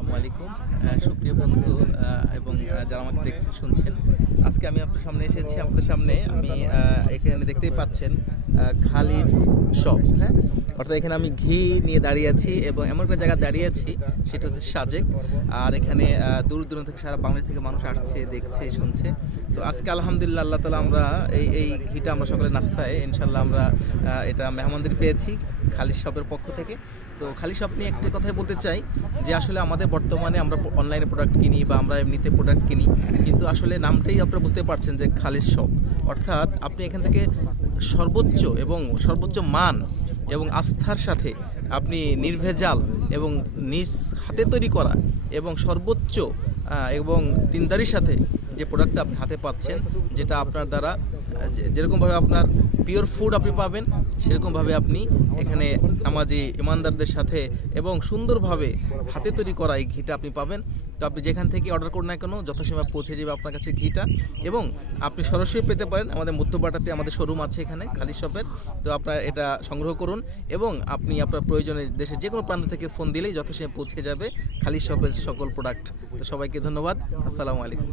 আসসালামু আলাইকুম সুপ্রিয় বন্ধু এবং যারা আমাকে দেখছেন শুনছেন, আজকে আমি আপনার সামনে এসেছি। আপনাদের সামনে আমি এখানে দেখতেই পাচ্ছেন খালিস শপ, হ্যাঁ, অর্থাৎ এখানে আমি ঘি নিয়ে দাঁড়িয়ে আছি এবং এমন একটা জায়গায় দাঁড়িয়ে আছি সেটা হচ্ছে সাজেক। আর এখানে দূর দূরান্ত থেকে সারা বাংলাদেশ থেকে মানুষ আসছে, দেখছে, শুনছে। তো আজকে আলহামদুলিল্লাহ আল্লাহ তালা আমরা এই ঘিটা আমরা সকলে নাস্তায় ইনশাল্লাহ আমরা এটা মেহমানদের পেয়েছি খালিস শপের পক্ষ থেকে। তো খালি শপ নিয়ে একটা কথাই বলতে চাই যে আসলে আমাদের বর্তমানে আমরা অনলাইনে প্রোডাক্ট কিনি বা আমরা এমনিতে প্রোডাক্ট কিনি, কিন্তু আসলে নামটাই আপনারা বুঝতে পারছেন যে খালিস শপ, অর্থাৎ আপনি এখান থেকে সর্বোচ্চ মান এবং আস্থার সাথে আপনি নির্ভেজাল এবং নিজ হাতে তৈরি করা এবং সর্বোচ্চ এবং দিনদারির সাথে যে প্রোডাক্টটা আপনি হাতে পাচ্ছেন, যেটা আপনার দ্বারা যেরকমভাবে আপনার পিওর ফুড আপনি পাবেন, সেরকমভাবে আপনি এখানে নামাজি ইমানদারদের সাথে এবং সুন্দরভাবে হাতে তৈরি করা এই ঘিটা আপনি পাবেন। তো আপনি যেখান থেকে অর্ডার করুন না কেন, যথাসময় পৌঁছে যাবে আপনার কাছে ঘিটা, এবং আপনি সরাসরি পেতে পারেন আমাদের মধ্যবাটাতে আমাদের শোরুম আছে এখানে খালি শপের। তো আপনারা এটা সংগ্রহ করুন এবং আপনি আপনার প্রয়োজনে দেশের যে কোনো প্রান্ত থেকে ফোন দিলেই যথাসময় পৌঁছে যাবে খালি শপের সকল প্রোডাক্ট। তো সবাইকে ধন্যবাদ। আসসালামু আলাইকুম।